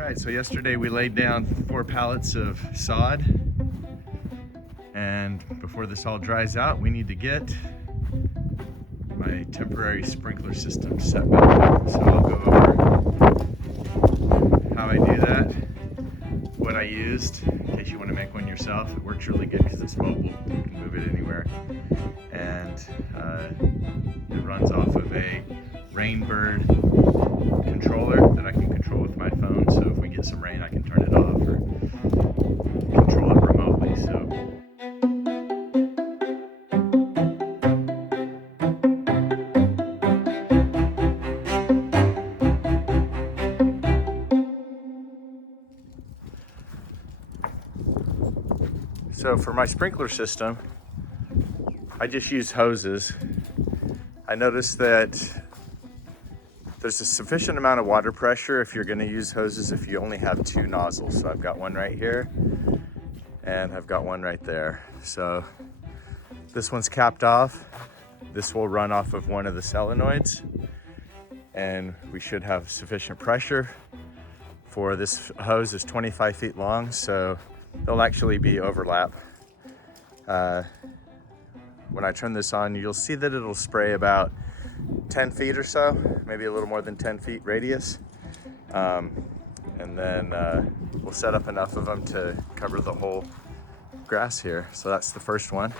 Alright, so yesterday we laid down 4 pallets of sod, and before this all dries out we need to get my temporary sprinkler system set back up. So I'll go over how I do that, what I used, in case you want to make one yourself. It works really good because it's mobile, you can move it anywhere, and it runs off of a Rainbird controller that I can control with my phone, so if we get some rain I can turn it off or control it remotely. So for my sprinkler system, I just use hoses. I noticed that there's a sufficient amount of water pressure if you're going to use hoses if you only have 2 nozzles. So I've got one right here and I've got one right there. So this one's capped off. This will run off of one of the solenoids, and we should have sufficient pressure. For this hose is 25 feet long, so there'll actually be overlap. When I turn this on, you'll see that it'll spray about 10 feet or so, maybe a little more than 10 feet radius. And then we'll set up enough of them to cover the whole grass here. So that's the first one.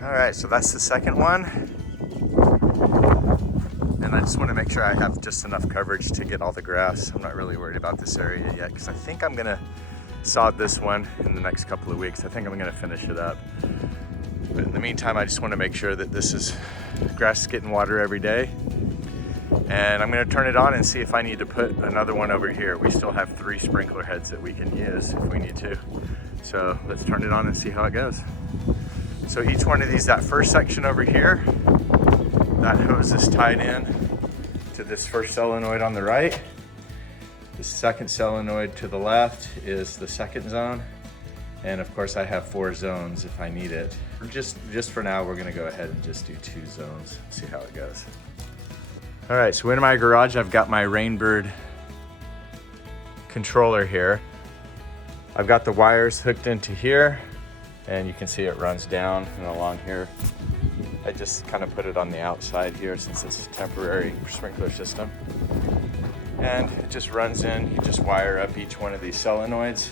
All right, so that's the second one. And I just want to make sure I have just enough coverage to get all the grass. I'm not really worried about this area yet because I think I'm gonna sod this one in the next couple of weeks. I think I'm gonna finish it up. But in the meantime, I just want to make sure that this is grass is getting water every day. And I'm gonna turn it on and see if I need to put another one over here. We still have 3 sprinkler heads that we can use if we need to. So let's turn it on and see how it goes. So each one of these, that first section over here, that hose is tied in to this first solenoid on the right. The second solenoid to the left is the second zone. And of course I have 4 zones if I need it. Just for now, we're gonna go ahead and just do 2 zones, see how it goes. All right, so in my garage, I've got my Rainbird controller here. I've got the wires hooked into here, and you can see it runs down and along here. I just kind of put it on the outside here since it's a temporary sprinkler system. And it just runs in, you just wire up each one of these solenoids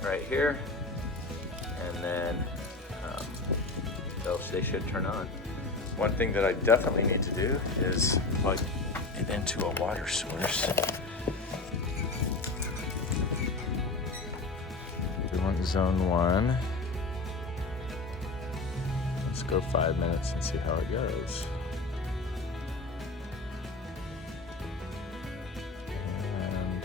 right here, and then they should turn on. One thing that I definitely need to do is plug it into a water source. We want zone 1. Let's go 5 minutes and see how it goes. And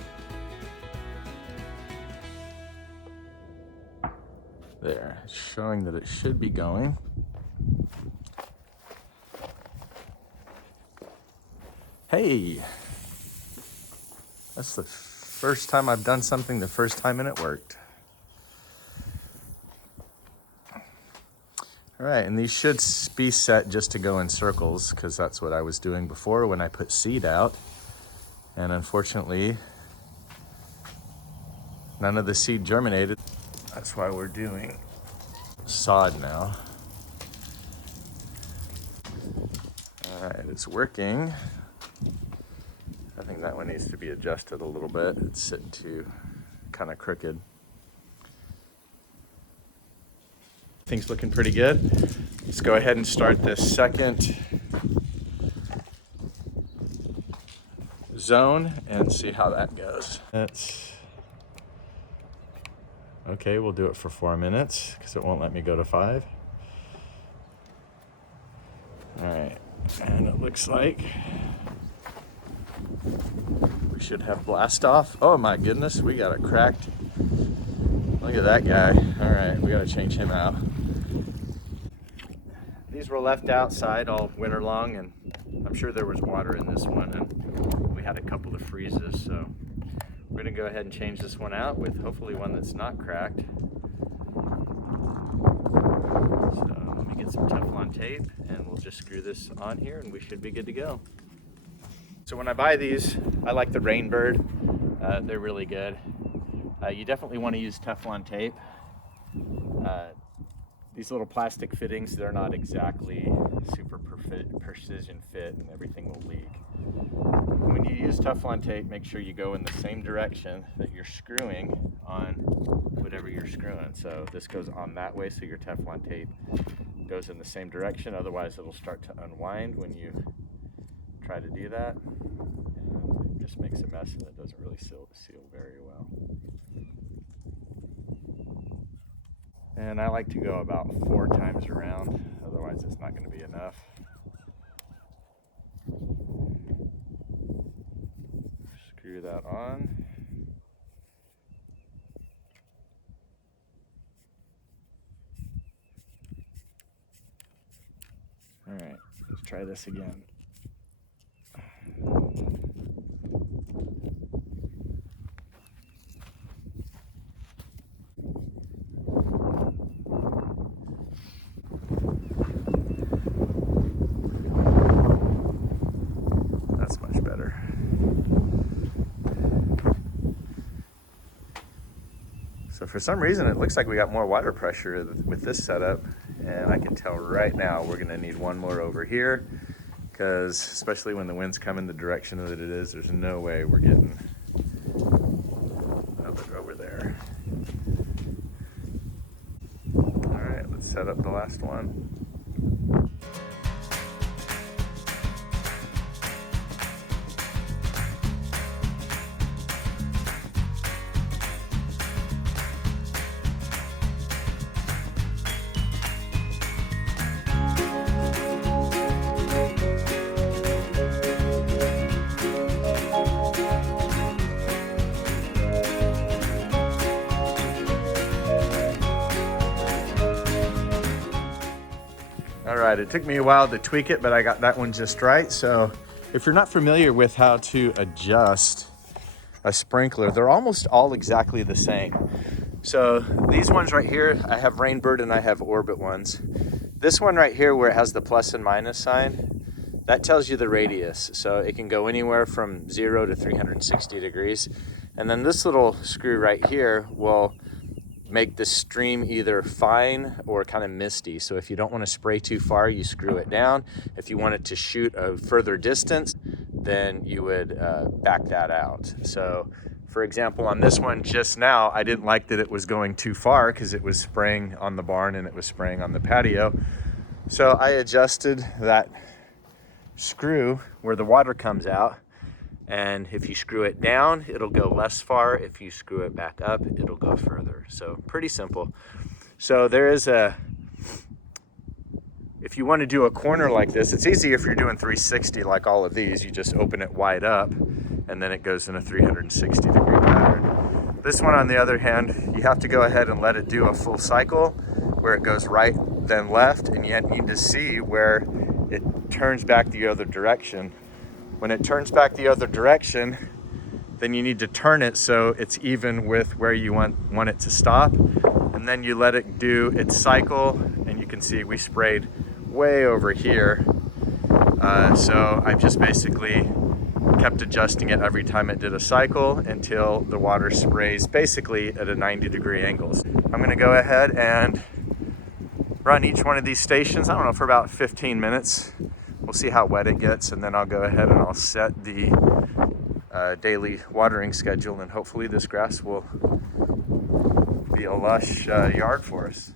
there, it's showing that it should be going. Hey, that's the first time I've done something the first time and it worked. All right, and these should be set just to go in circles because that's what I was doing before when I put seed out. And unfortunately, none of the seed germinated. That's why we're doing sod now. All right, it's working. I think that one needs to be adjusted a little bit. It's sitting too kind of crooked. Things looking pretty good. Let's go ahead and start this second zone and see how that goes. Okay, we'll do it for 4 minutes because it won't let me go to 5. All right, and it looks like we should have blast off. Oh my goodness, we got it cracked. Look at that guy. All right, we gotta change him out. These were left outside all winter long, and I'm sure there was water in this one, and we had a couple of freezes, so We're gonna go ahead and change this one out with hopefully one that's not cracked. So let me get some Teflon tape and we'll just screw this on here and we should be good to go. So when I buy these, I like the Rainbird. They're really good. You definitely want to use Teflon tape. These little plastic fittings, they're not exactly super precision fit and everything will leak. When you use Teflon tape, make sure you go in the same direction that you're screwing on whatever you're screwing. So this goes on that way, so your Teflon tape goes in the same direction. Otherwise, it'll start to unwind when you try to do that. And it just makes a mess and it doesn't really seal very well. And I like to go about 4 times around, otherwise it's not going to be enough. Screw that on. All right, let's try this again. That's much better. So for some reason, it looks like we got more water pressure with this setup, and I can tell right now we're gonna need one more over here, because especially when the wind's coming the direction that it is, there's no way we're getting another over there. All right, let's set up the last one. All right, it took me a while to tweak it, but I got that one just right. So if you're not familiar with how to adjust a sprinkler, they're almost all exactly the same. So these ones right here, I have Rainbird and I have Orbit ones. This one right here where it has the plus and minus sign, that tells you the radius. So it can go anywhere from 0 to 360 degrees. And then this little screw right here will make the stream either fine or kind of misty. So if you don't want to spray too far, you screw it down. If you want it to shoot a further distance, then you would back that out. So for example, on this one just now, I didn't like that it was going too far because it was spraying on the barn and it was spraying on the patio. So I adjusted that screw where the water comes out. And if you screw it down, it'll go less far. If you screw it back up, it'll go further. So pretty simple. So there is if you want to do a corner like this, it's easy if you're doing 360 like all of these. You just open it wide up and then it goes in a 360 degree pattern. This one, on the other hand, you have to go ahead and let it do a full cycle where it goes right, then left, and you need to see where it turns back the other direction. When it turns back the other direction, then you need to turn it so it's even with where you want it to stop. And then you let it do its cycle, and you can see we sprayed way over here. So I've just basically kept adjusting it every time it did a cycle until the water sprays basically at a 90-degree angle. I'm gonna go ahead and run each one of these stations, I don't know, for about 15 minutes. We'll see how wet it gets, and then I'll go ahead and I'll set the daily watering schedule, and hopefully this grass will be a lush yard for us.